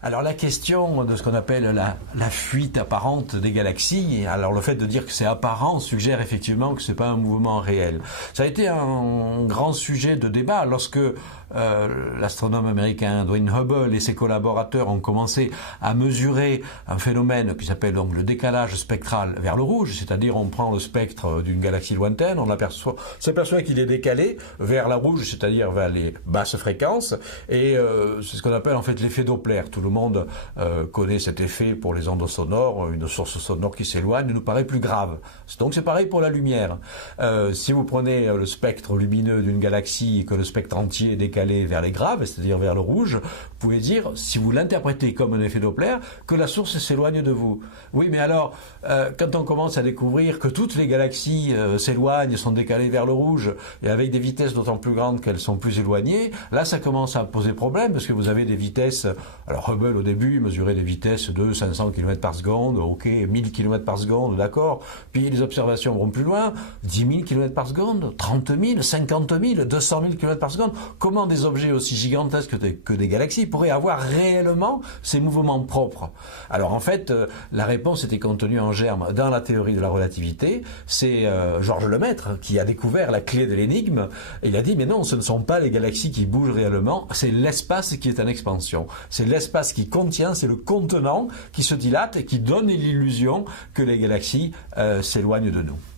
Alors la question de ce qu'on appelle la fuite apparente des galaxies, alors le fait de dire que c'est apparent suggère effectivement que c'est pas un mouvement réel. Ça a été un grand sujet de débat lorsque l'astronome américain Edwin Hubble et ses collaborateurs ont commencé à mesurer un phénomène qui s'appelle donc le décalage spectral vers le rouge, c'est-à-dire on prend le spectre d'une galaxie lointaine, on s'aperçoit qu'il est décalé vers la rouge, c'est-à-dire vers les basses fréquences, et c'est ce qu'on appelle en fait l'effet Doppler. Tout le monde connaît cet effet pour les ondes sonores, une source sonore qui s'éloigne nous paraît plus grave. Donc c'est pareil pour la lumière. Si vous prenez le spectre lumineux d'une galaxie et que le spectre entier est décalé vers les graves, c'est-à-dire vers le rouge, vous pouvez dire, si vous l'interprétez comme un effet Doppler, que la source s'éloigne de vous. Oui, mais alors, quand on commence à découvrir que toutes les galaxies s'éloignent, sont décalées vers le rouge, et avec des vitesses d'autant plus grandes qu'elles sont plus éloignées, là ça commence à poser problème, parce que vous avez des vitesses, alors Hubble au début mesurait des vitesses de 500 km par seconde, ok, 1000 km par seconde, d'accord, puis les observations vont plus loin, 10 000 km par seconde, 30 000, 50 000, 200 000 km par seconde, comment des objets aussi gigantesques que des galaxies pourraient avoir réellement ces mouvements propres? Alors en fait, la réponse était contenue en germe dans la théorie de la relativité. C'est Georges Lemaître qui a découvert la clé de l'énigme. Il a dit, mais non, ce ne sont pas les galaxies qui bougent réellement, c'est l'espace qui est en expansion. C'est l'espace qui contient, c'est le contenant qui se dilate et qui donne l'illusion que les galaxies s'éloignent de nous.